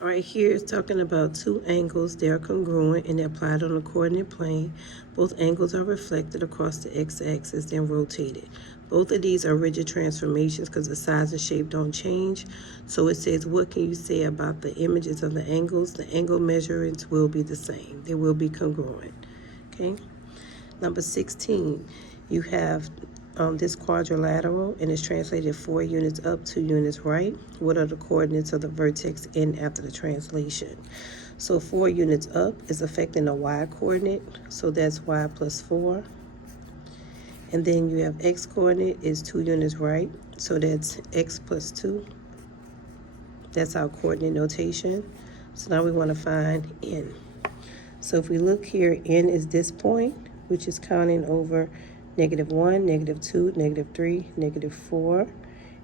All right, here it's talking about two angles. They are congruent and they're applied on a coordinate plane. Both angles are reflected across the x-axis, then rotated. Both of these are rigid transformations because the size and shape don't change. So it says, what can you say about the images of the angles? The angle measurements will be the same. They will be congruent. Okay. Number 16, you have this quadrilateral, and it's translated 4 units up, 2 units right. What are the coordinates of the vertex in after the translation? So 4 units up is affecting the y coordinate, so that's y plus 4. And then you have x coordinate is 2 units right, so that's x plus 2. That's our coordinate notation. So now we want to find n. So if we look here, n is this point, which is counting over -1, -2, -3, -4.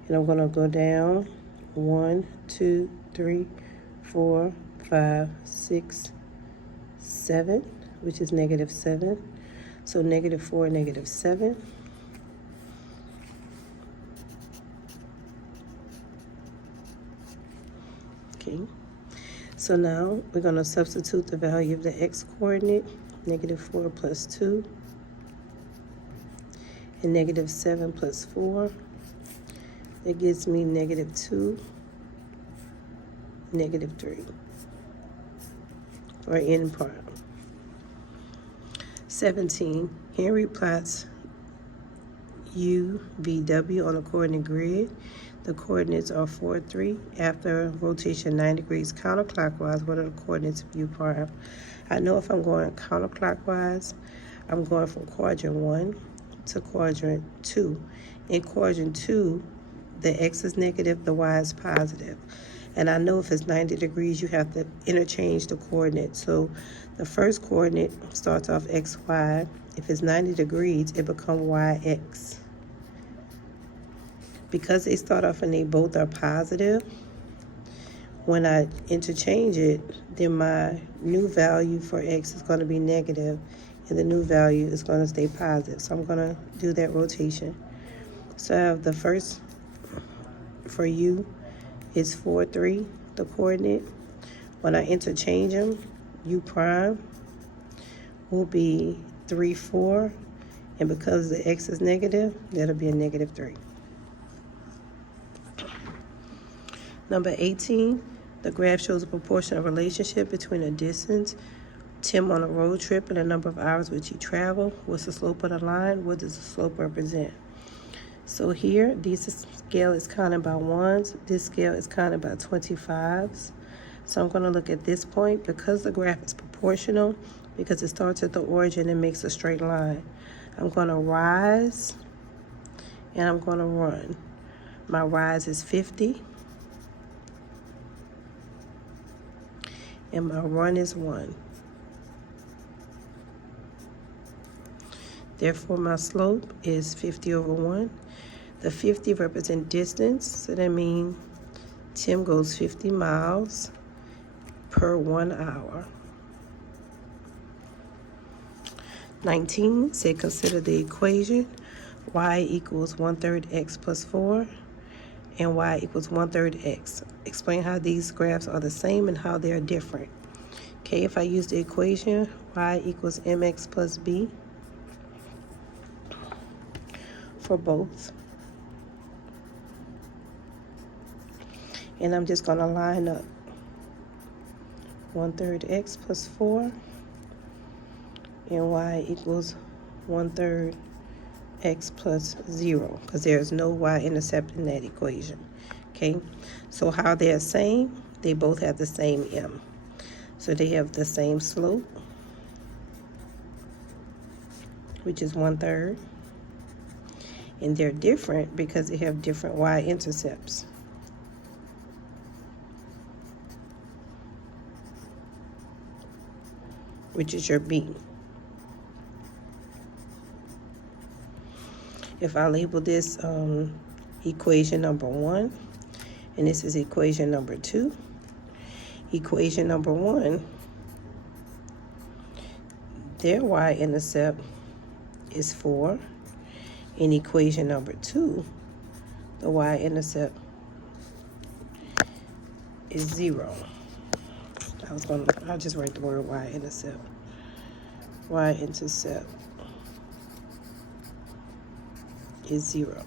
And I'm going to go down 1, 2, 3, 4, 5, 6, 7, which is -7. So -4, -7. Okay. So now we're going to substitute the value of the x coordinate, -4 plus 2, and -7 plus 4. That gives me -2, -3 for n part. 17, Henry plots U, V, W on a coordinate grid. The coordinates are 4, 3. After rotation 9 degrees counterclockwise, what are the coordinates of U prime? I know if I'm going counterclockwise, I'm going from quadrant 1 to quadrant 2. In quadrant 2, the x is negative, the y is positive. And I know if it's 90 degrees, you have to interchange the coordinates. So the first coordinate starts off xy. If it's 90 degrees, it becomes yx. Because they start off and they both are positive, when I interchange it, then my new value for x is going to be negative, and the new value is going to stay positive. So I'm going to do that rotation. So I have the first for u is 4, 3, the coordinate. When I interchange them, u prime will be 3, 4, and because the x is negative, that'll be a -3. Number 18, the graph shows a proportional relationship between a distance, Tim on a road trip, and the number of hours which he traveled. What's the slope of the line? What does the slope represent? So here, this scale is counted by ones. This scale is counted by 25s. So I'm going to look at this point. Because the graph is proportional, because it starts at the origin and makes a straight line, I'm going to rise and I'm going to run. My rise is 50. And my run is 1. Therefore, my slope is 50 over 1. The 50 represents distance, so that means Tim goes 50 miles per 1 hour. 19 said consider the equation y equals 1/3 x plus 4 and y equals 1/3 x. Explain how these graphs are the same and how they're different. Okay, if I use the equation, y equals mx plus b for both. And I'm just going to line up 1/3 x plus 4 and y equals 1/3 x plus 0, because there's no y-intercept in that equation. Okay, so how they're same, they both have the same m. So they have the same slope, which is 1/3. And they're different because they have different y-intercepts. Which is your b. If I label this equation number 1, and this is equation number 2, equation number 1, their y-intercept is 4. In equation number 2, the y-intercept is 0. I'll just write the word y-intercept. Y-intercept is 0.